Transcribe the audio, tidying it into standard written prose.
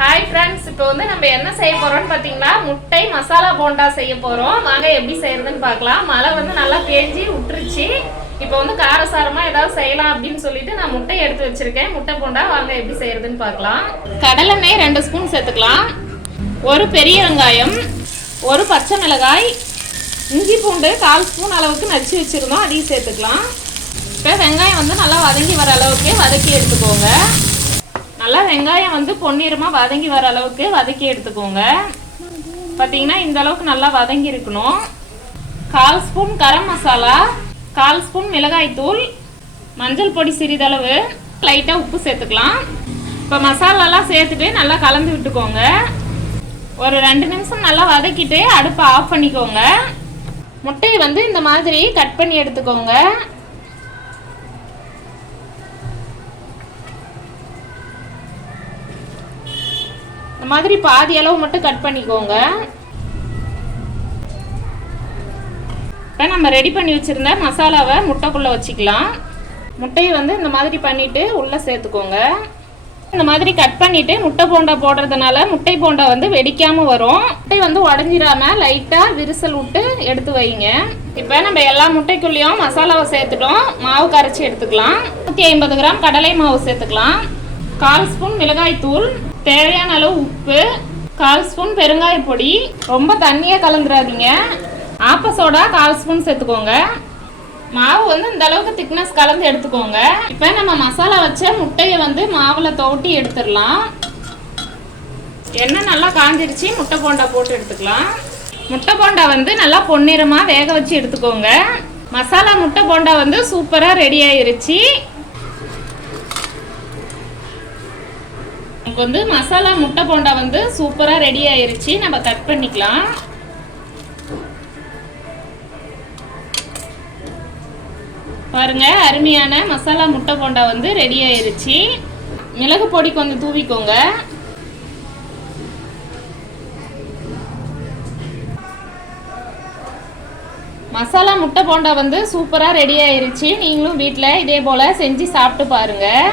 Hi friends, இப்போ வந்து நம்ம என்ன செய்ய போறோம்னு பார்த்தீங்கன்னா முட்டை மசாலா போண்டா செய்ய போறோம். வாங்க எப்படி செய்யறதுன்னு பார்க்கலாம். மழை வந்து நல்லா பேஞ்சி விட்டுருச்சு. இப்போ வந்து காரசாரமா ஏதாவது செய்யலாம் அப்படின்னு சொல்லிட்டு நான் முட்டை எடுத்து வச்சிருக்கேன். முட்டை போண்டா வாங்க எப்படி செய்யறதுன்னு பார்க்கலாம். கடலெண்ணெய் 2 ஸ்பூன் சேர்த்துக்கலாம். ஒரு பெரிய வெங்காயம், ஒரு பச்சை மிளகாய், இஞ்சி பூண்டு 1/4 ஸ்பூன் அளவுக்கு நச்சு வச்சிருந்தோம், அதையும் சேர்த்துக்கலாம். இப்போ வெங்காயம் வந்து நல்லா வதங்கி வர அளவுக்கு வதக்கி எடுத்துக்கோங்க. நல்லா வெங்காயம் வந்து பொன்னிறமாக வதங்கி வர அளவுக்கு வதக்கி எடுத்துக்கோங்க. பார்த்தீங்கன்னா இந்த அளவுக்கு நல்லா வதங்கி இருக்கணும். 1/4 ஸ்பூன் கரம் மசாலா, 1/4 ஸ்பூன் மிளகாய் தூள், மஞ்சள் பொடி சிறிதளவு, லைட்டாக உப்பு சேர்த்துக்கலாம். இப்போ மசாலாலாம் சேர்த்துட்டு நல்லா கலந்து விட்டுக்கோங்க. ஒரு 2 நிமிஷம் நல்லா வதக்கிட்டு அடுப்பை ஆஃப் பண்ணிக்கோங்க. முட்டையை வந்து இந்த மாதிரி கட் பண்ணி எடுத்துக்கோங்க. இந்த மாதிரி பாதி அளவு மட்டும் கட் பண்ணிக்கோங்க. இப்போ நம்ம ரெடி பண்ணி வச்சுருந்த மசாலாவை முட்டைக்குள்ளே வச்சுக்கலாம். முட்டையை வந்து இந்த மாதிரி பண்ணிவிட்டு உள்ளே சேர்த்துக்கோங்க. இந்த மாதிரி கட் பண்ணிவிட்டு முட்டை போண்டா போடுறதுனால முட்டை போண்டா வந்து வெடிக்காமல் வரும். முட்டை வந்து உடஞ்சிடாமல் லைட்டாக விரிசல் விட்டு எடுத்து வைங்க. இப்போ நம்ம எல்லா முட்டைக்குள்ளேயும் மசாலாவை சேர்த்துட்டோம். மாவு கரைச்சி எடுத்துக்கலாம். 150 கிராம் கடலை மாவு சேர்த்துக்கலாம். 1/4 ஸ்பூன் மிளகாய் தூள், தேவையான அளவு உப்பு, 1/4 ஸ்பூன் பெருங்காய பொடி. ரொம்ப தண்ணியாக கலந்துடாதீங்க. ஆப்ப சோடா 1/4 ஸ்பூன் சேர்த்துக்கோங்க. மாவு வந்து இந்த அளவுக்கு திக்னஸ் கலந்து எடுத்துக்கோங்க. இப்போ நம்ம மசாலா வச்ச முட்டையை வந்து மாவில் தோட்டி எடுத்துடலாம். எண்ணெய் நல்லா காஞ்சிருச்சு. முட்டை போண்டா போட்டு எடுத்துக்கலாம். முட்டை போண்டா வந்து நல்லா பொன்னிறமாக வேக வச்சு எடுத்துக்கோங்க. மசாலா முட்டை போண்டா வந்து சூப்பராக ரெடி ஆயிருச்சு. வந்து மசாலா முட்டை போண்டா வந்து சூப்பராக ரெடி ஆயிருச்சு. நம்ம கட் பண்ணிக்கலாம். பாருங்க, அருமையான மசாலா முட்டை போண்டா வந்து ரெடி ஆயிருச்சு. மிளகு பொடி கொஞ்சம் தூவிக்கோங்க. மசாலா முட்டை போண்டா வந்து சூப்பராக ரெடி ஆயிருச்சு. நீங்களும் வீட்டில் இதே போல் செஞ்சு சாப்பிட்டு பாருங்கள்.